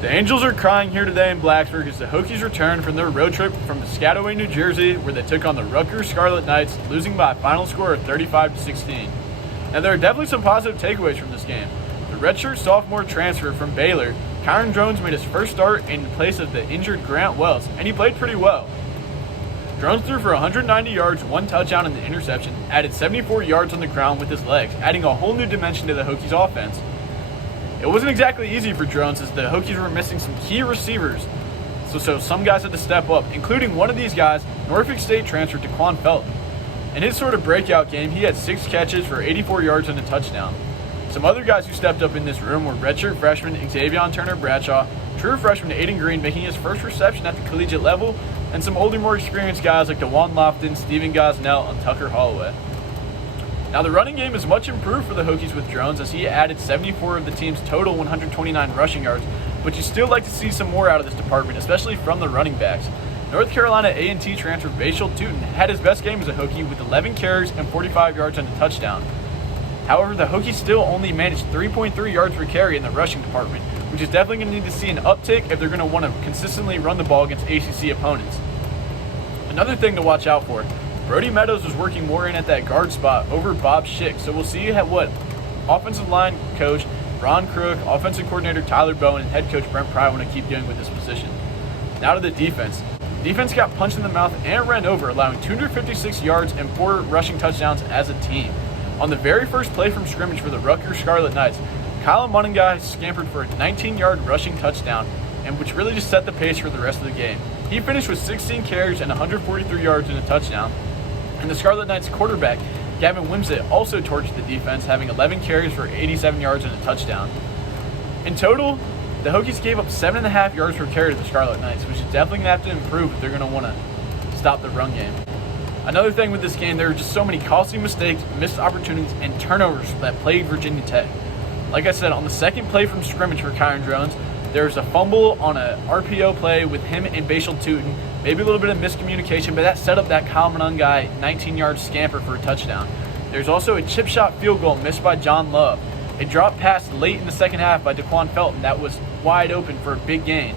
The Angels are crying here today in Blacksburg as the Hokies return from their road trip from Piscataway, New Jersey, where they took on the Rutgers Scarlet Knights, losing by a final score of 35-16. Now, there are definitely some positive takeaways from this game. The redshirt sophomore transfer from Baylor, Kyron Drones, made his first start in place of the injured Grant Wells, and he played pretty well. Drones threw for 190 yards, 1 touchdown, and the interception, added 74 yards on the ground with his legs, adding a whole new dimension to the Hokies offense. It wasn't exactly easy for Drones as the Hokies were missing some key receivers, so some guys had to step up, including one of these guys, Norfolk State transfer Daquan Felton. In his sort of breakout game, he had 6 catches for 84 yards and a touchdown. Some other guys who stepped up in this room were redshirt freshman Xavion Turner-Bradshaw, true freshman Aiden Green making his first reception at the collegiate level, and some older, more experienced guys like DeJuan Lofton, Steven Gosnell, and Tucker Holloway. Now, the running game is much improved for the Hokies with Drones as he added 74 of the team's total 129 rushing yards, but you still like to see some more out of this department, especially from the running backs. North Carolina A&T transfer Bashal Tootin had his best game as a Hokie with 11 carries and 45 yards and a touchdown. However, the Hokies still only managed 3.3 yards per carry in the rushing department, which is definitely going to need to see an uptick if they're going to want to consistently run the ball against ACC opponents. Another thing to watch out for, Brody Meadows was working more in at that guard spot over Bob Schick, so we'll see what offensive line coach Ron Crook, offensive coordinator Tyler Bowen, and head coach Brent Pry want to keep doing with this position. Now to the defense. Defense got punched in the mouth and ran over, allowing 256 yards and 4 rushing touchdowns as a team. On the very first play from scrimmage for the Rutgers Scarlet Knights, Kyle Munningai scampered for a 19-yard rushing touchdown, and which really just set the pace for the rest of the game. He finished with 16 carries and 143 yards and a touchdown. And the Scarlet Knights quarterback, Gavin Wimsatt, also torched the defense, having 11 carries for 87 yards and a touchdown. In total, the Hokies gave up 7.5 yards per carry to the Scarlet Knights, which is definitely going to have to improve if they're going to want to stop the run game. Another thing with this game, there were just so many costly mistakes, missed opportunities, and turnovers that plagued Virginia Tech. Like I said, on the second play from scrimmage for Kyron Drones, there was a fumble on an RPO play with him and Bashal Tootin. Maybe a little bit of miscommunication, but that set up that Kyle Munningai 19-yard scamper for a touchdown. There's also a chip shot field goal missed by John Love. A drop pass late in the second half by Daquan Felton that was wide open for a big gain.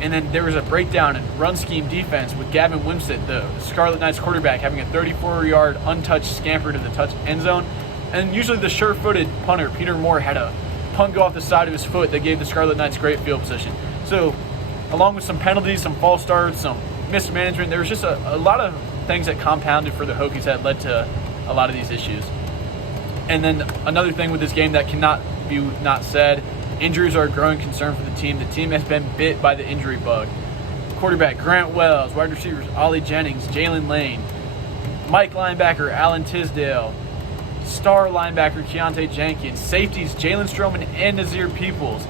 And then there was a breakdown in run scheme defense with Gavin Wimsatt, the Scarlet Knights quarterback, having a 34-yard untouched scamper to the touch end zone. And usually the sure-footed punter, Peter Moore, had a punt go off the side of his foot that gave the Scarlet Knights great field position. So, along with some penalties, some false starts, some mismanagement, there was just a lot of things that compounded for the Hokies that led to a lot of these issues. And then another thing with this game that cannot be not said, injuries are a growing concern for the team. The team has been bit by the injury bug. Quarterback Grant Wells, wide receivers Ollie Jennings, Jalen Lane, Mike linebacker Alan Tisdale, star linebacker Keontae Jenkins, safeties Jalen Stroman and Nazir Peoples,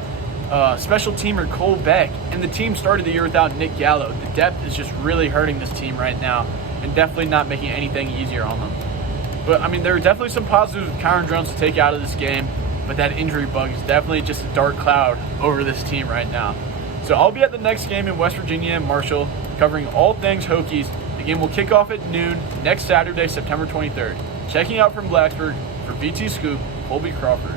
special teamer Cole Beck, and the team started the year without Nick Gallo. The depth is just really hurting this team right now and definitely not making anything easier on them. But, I mean, there are definitely some positives with Kyron Drones to take out of this game, but that injury bug is definitely just a dark cloud over this team right now. So I'll be at the next game in West Virginia and Marshall, covering all things Hokies. The game will kick off at noon next Saturday, September 23rd. Checking out from Blacksburg, for VTSCOOP, Kolby Crawford.